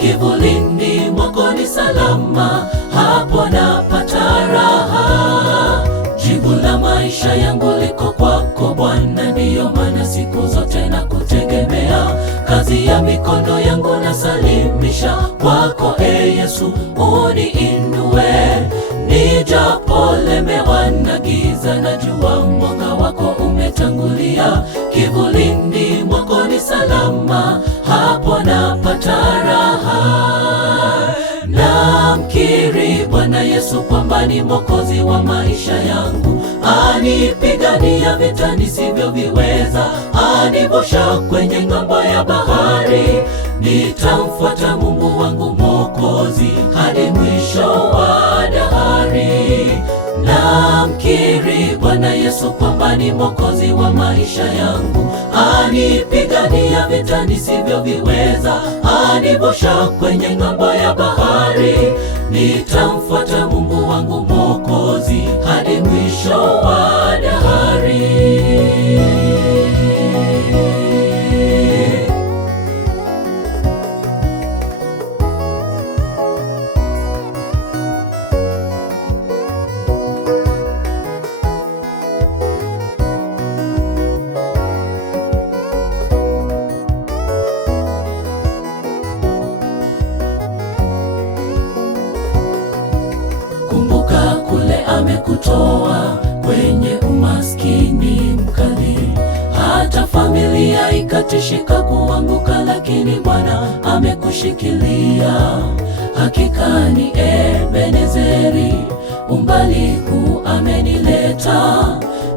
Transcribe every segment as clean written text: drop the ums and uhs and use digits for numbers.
kivulini mwako ni salama, hapo napata raha. Jibu la maisha yangu liko kwako Bwana, ndiyo maana siku zote na kutegemea. Kazi ya mikono yangu nasalimisha kwako, Yesu uniinue. Nijapolemewa na giza, najua mwanga wako umetangulia. Kivulini mwako ni salama, hapo napata raha. Namkiri Bwana Yesu kwamba ni Mwokozi wa maisha yangu, anipigania vita nisivyoviweza, anivusha kwenye ng'ambo ya bahari. Nitamfuata Mungu wangu Mwokozi hadi mwisho wa dahari. Namkiri Bwana Yesu kwamba ni Mwokozi wa maisha yangu, anipigania vita nisivyoviweza, anivusha kwenye ng'ambo ya bahari. Nitamfuata Mungu wangu Mwokozi hadi mwisho wa dahari. Kumbuka kule amekutoa kwenye umaskini mkali, hata familia ikatishika kuanguka, lakini Bwana amekushikilia. Hakika ni Ebenezeri, umbali huu amenileta.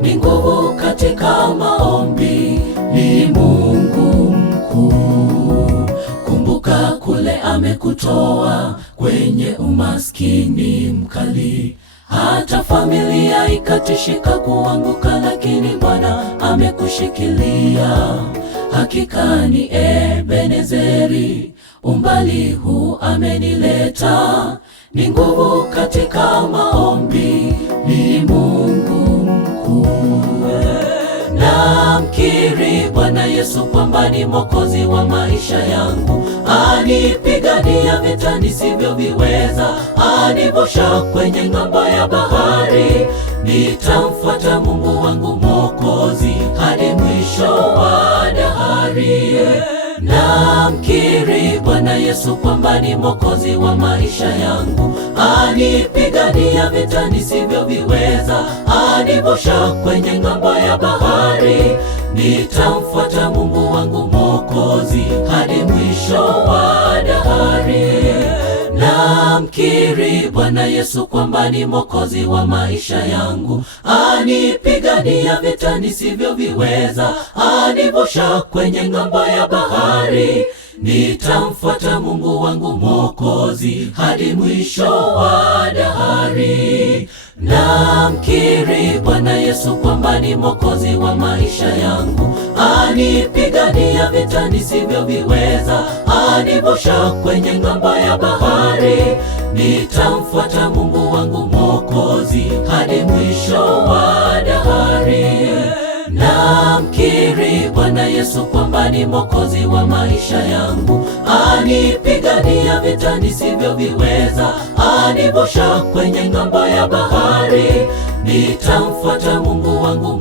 Ni nguvu katika maombi, ni Mungu mkuu. Kumbuka kule amekutoa kwenye umaskini mkali, hata familia ikatishika kuanguka, lakini Bwana amekushikilia. Hakika ni Ebenezeri, umbali huu amenileta. Ni nguvu katika maombi, ni Mungu mkuu. Namkiri Bwana Yesu kwamba ni Mwokozi wa maisha yangu, anipigania vita nisivyoviweza, anivusha kwenye ng'ambo ya bahari. Nitamfuata Mungu wangu Mwokozi hadi mwisho wa dahari. Namkiri Bwana Yesu kwamba ni Mwokozi wa maisha yangu, anipigania vita nisivyoviweza, anivusha kwenye ng'ambo ya bahari. Nitamfuata Mungu wangu Mwokozi hadi mwisho wa dahari. Namkiri Bwana Yesu kwamba ni Mwokozi wa maisha yangu, anipigania vita nisivyoviweza, anivusha kwenye ng'ambo ya bahari. Nitamfuata Mungu wangu Mwokozi hadi mwisho wa dahari. Namkiri Bwana Yesu kwamba ni Mwokozi wa maisha yangu, anipigania vita nisivyoviweza, anivusha kwenye ng'ambo ya bahari. Nitamfuata Mungu wangu Mwokozi hadi mwisho wa dahari. Namkiri Bwana Yesu kwamba ni Mwokozi wa maisha yangu, anipigania vita nisivyoviweza, anivusha kwenye ng'ambo ya bahari. Nitamfuata Mungu wangu